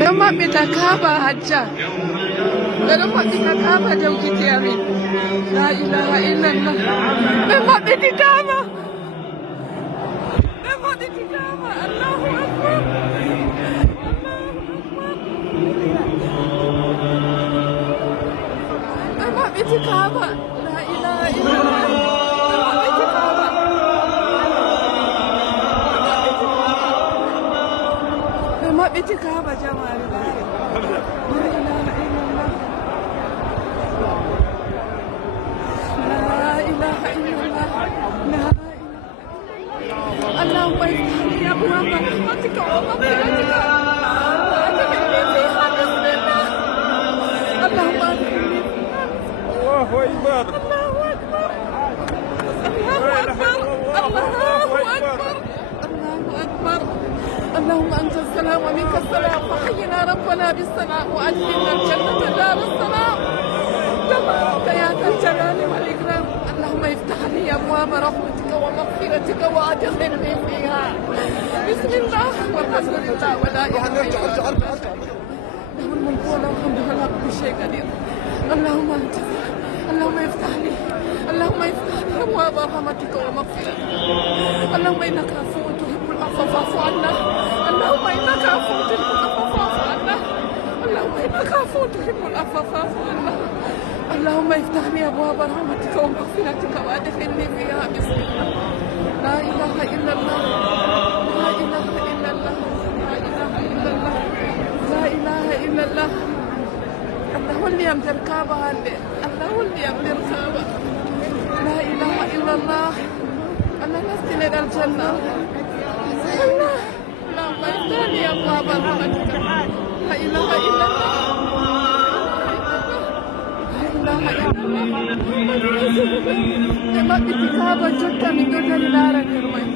Lama mitakaba haja. Lama mitakaba daukiti amin. La ilaha illallah. Lama mitakaba. Lama mitakaba. Allahu Akbar. Lama mitakaba. La ilaha illallah. Lama mitakaba. Lama mitakaba jama'a. اللهم افتح لي ابواب رحمتك ومغفرتك وادخلني فيها بسم الله. اللهم ادخلني فيها. الله اكبر. الله اكبر. الله اكبر. الله اكبر. الله اكبر. اللهم انت السلام ومنك السلام وحينا ربنا بالسلام وادخلنا الجنه دار السلام. تبارك يا ذا الجلال والاكرام. اللهم افتح لي ابواب رحمتك ومغفرتك وادخلني فيها. بسم الله والحمد لله ولا اله الا الله. له الملك وله الحمد وله كل شيء قدير. اللهم انت اللهم افتح لي. اللهم افتح لي ابواب رحمتك ومغفرتك. اللهم انك عفو تحب العفو فاعف عنا. اللهم انك عفو تحب العفو فاعف عنا. اللهم انك عفو تحب العفو فاعف عنا. اللهم افتح لي ابواب رحمتك ومغفرتك وادخلني فيها بسم الله. لا اله الا الله. لا اله الا الله. لا اله الا الله. لا اله الا الله. الله هو اللي يملك الكعبه. الله هو اللي يملك الكعبه. لا اله الا الله. الله نسقي الى الجنه. الله اللهم افتح لي ابواب رحمتك. لا اله الا الله. Emak itikaba jotta min do dari lara nirmai.